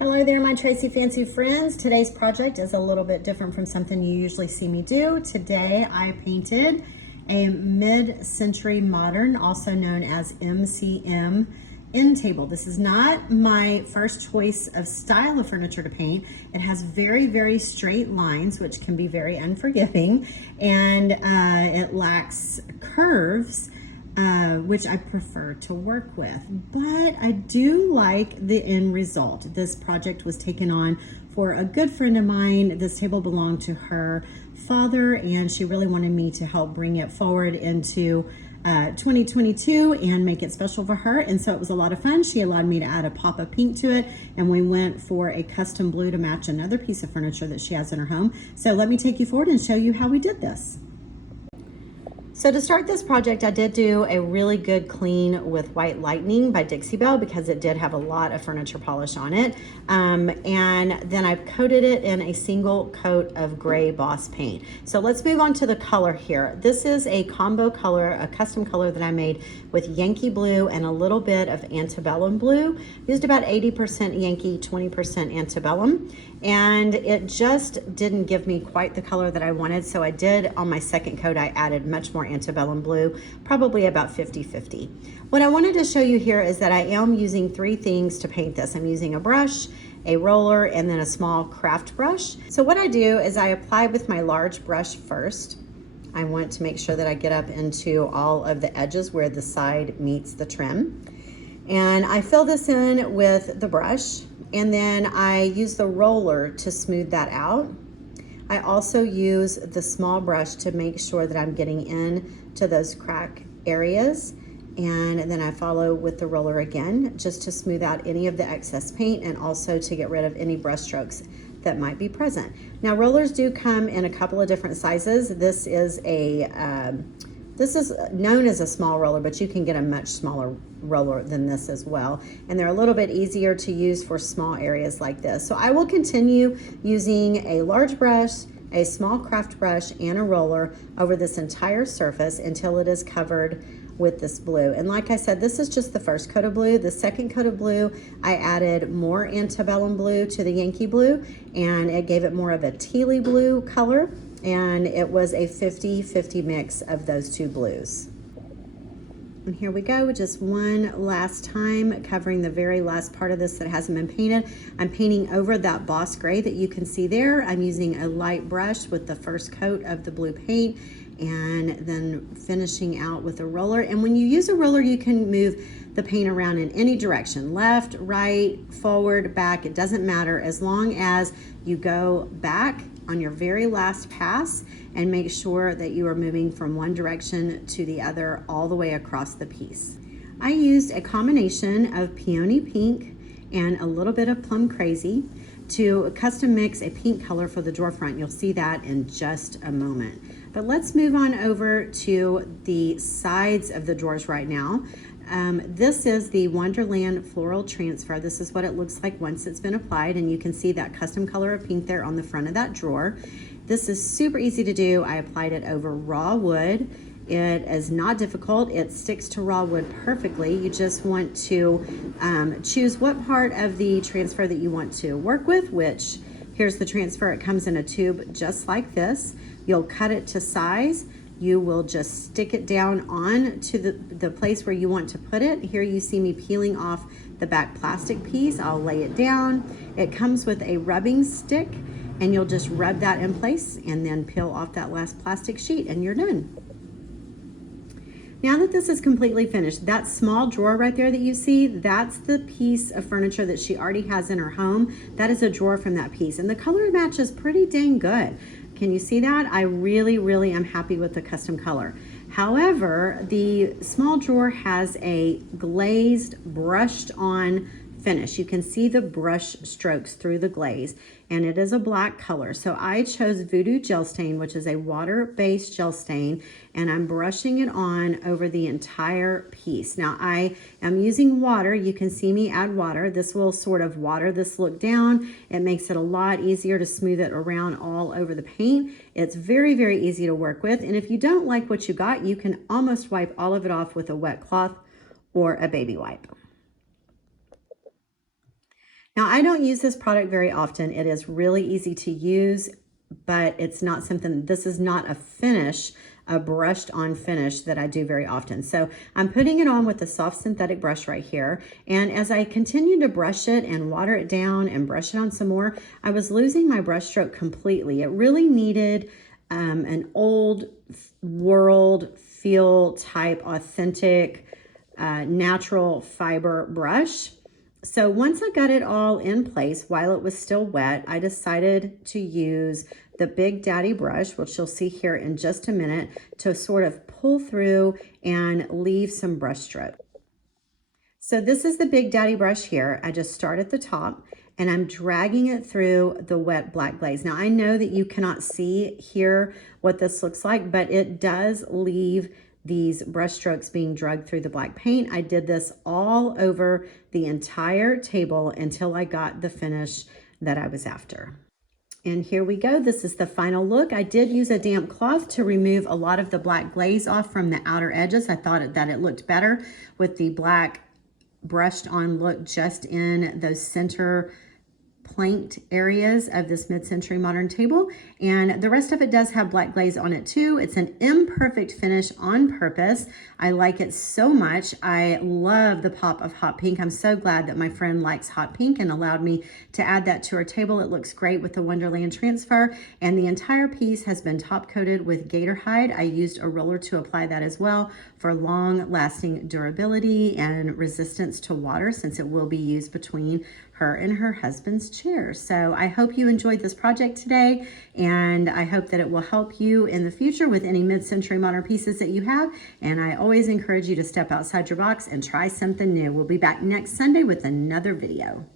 Hello there, my Tracey Fancy friends. Today's project is a little bit different from something you usually see me do. Today I painted a mid-century modern, also known as MCM, end table. This is not my first choice of style of furniture to paint. It has very, very straight lines, which can be very unforgiving, and it lacks curves, which I prefer to work with. But I do like the end result. This project was taken on for a good friend of mine. This table belonged to her father, and she really wanted me to help bring it forward into 2022 and make it special for her. And so it was a lot of fun. She allowed me to add a pop of pink to it, and we went for a custom blue to match another piece of furniture that she has in her home. So let me take you forward and show you how we did this. So to start this project, I did do a really good clean with White Lightning by Dixie Belle because it did have a lot of furniture polish on it. And then I coated it in a single coat of gray Boss paint. So let's move on to the color here. This is a combo color, a custom color that I made with Yankee blue and a little bit of antebellum blue. Used about 80% Yankee, 20% antebellum. And it just didn't give me quite the color that I wanted. So I did, on my second coat, I added much more antebellum blue, probably about 50-50. What I wanted to show you here is that I am using three things to paint this. I'm using a brush, a roller, and then a small craft brush. So what I do is I apply with my large brush first. I want to make sure that I get up into all of the edges where the side meets the trim. And I fill this in with the brush, and then I use the roller to smooth that out. I also use the small brush to make sure that I'm getting in to those crack areas. And then I follow with the roller again, just to smooth out any of the excess paint and also to get rid of any brush strokes that might be present. Now, rollers do come in a couple of different sizes. This is known as a small roller, but you can get a much smaller roller than this as well. And they're a little bit easier to use for small areas like this. So I will continue using a large brush, a small craft brush, and a roller over this entire surface until it is covered with this blue. And like I said, this is just the first coat of blue. The second coat of blue, I added more antebellum blue to the Yankee blue, and it gave it more of a tealy blue color. And it was a 50-50 mix of those two blues. And here we go, just one last time, covering the very last part of this that hasn't been painted. I'm painting over that Boss gray that you can see there. I'm using a light brush with the first coat of the blue paint, and then finishing out with a roller. And when you use a roller, you can move the paint around in any direction, left, right, forward, back, it doesn't matter, as long as you go back on your very last pass and make sure that you are moving from one direction to the other all the way across the piece. I used a combination of Peony Pink and a little bit of Plum Crazy to custom mix a pink color for the drawer front. You'll see that in just a moment. But let's move on over to the sides of the drawers right now. This is the Wonderland Floral Transfer. This is what it looks like once it's been applied, and you can see that custom color of pink there on the front of that drawer. This is super easy to do. I applied it over raw wood. It is not difficult. It sticks to raw wood perfectly. You just want to choose what part of the transfer that you want to work with, which here's the transfer. It comes in a tube just like this. You'll cut it to size. You will just stick it down on to the place where you want to put it. Here you see me peeling off the back plastic piece. I'll lay it down. It comes with a rubbing stick, and you'll just rub that in place and then peel off that last plastic sheet, and you're done. Now that this is completely finished, that small drawer right there that you see, that's the piece of furniture that she already has in her home. That is a drawer from that piece, and the color match is pretty dang good. Can you see that? I really, really am happy with the custom color. However, the small drawer has a glazed, brushed on finish. You can see the brush strokes through the glaze, and it is a black color. So I chose Voodoo Gel Stain, which is a water-based gel stain, and I'm brushing it on over the entire piece. Now I am using water. You can see me add water. This will sort of water this look down. It makes it a lot easier to smooth it around all over the paint. It's very, very easy to work with. And if you don't like what you got, you can almost wipe all of it off with a wet cloth or a baby wipe. Now, I don't use this product very often. It is really easy to use, but it's not something, this is not a finish, a brushed on finish that I do very often. So I'm putting it on with a soft synthetic brush right here. And as I continue to brush it and water it down and brush it on some more, I was losing my brush stroke completely. It really needed an old world feel type, authentic, natural fiber brush. So once I got it all in place while it was still wet, I decided to use the Big Daddy brush, which you'll see here in just a minute, to sort of pull through and leave some brush stroke. So this is the Big Daddy brush here. I just start at the top and I'm dragging it through the wet black glaze. Now I know that you cannot see here what this looks like, but it does leave these brush strokes being dragged through the black paint. I did this all over the entire table until I got the finish that I was after. And here we go. This is the final look. I did use a damp cloth to remove a lot of the black glaze off from the outer edges. I thought that it looked better with the black brushed on look just in those center planked areas of this mid-century modern table, and the rest of it does have black glaze on it too. It's an imperfect finish on purpose. I like it so much. I love the pop of hot pink. I'm so glad that my friend likes hot pink and allowed me to add that to her table. It looks great with the Wonderland transfer, and the entire piece has been top coated with gator hide. I used a roller to apply that as well for long lasting durability and resistance to water, since it will be used between her and her husband's chair. So I hope you enjoyed this project today, and I hope that it will help you in the future with any mid-century modern pieces that you have. And I always encourage you to step outside your box and try something new. We'll be back next Sunday with another video.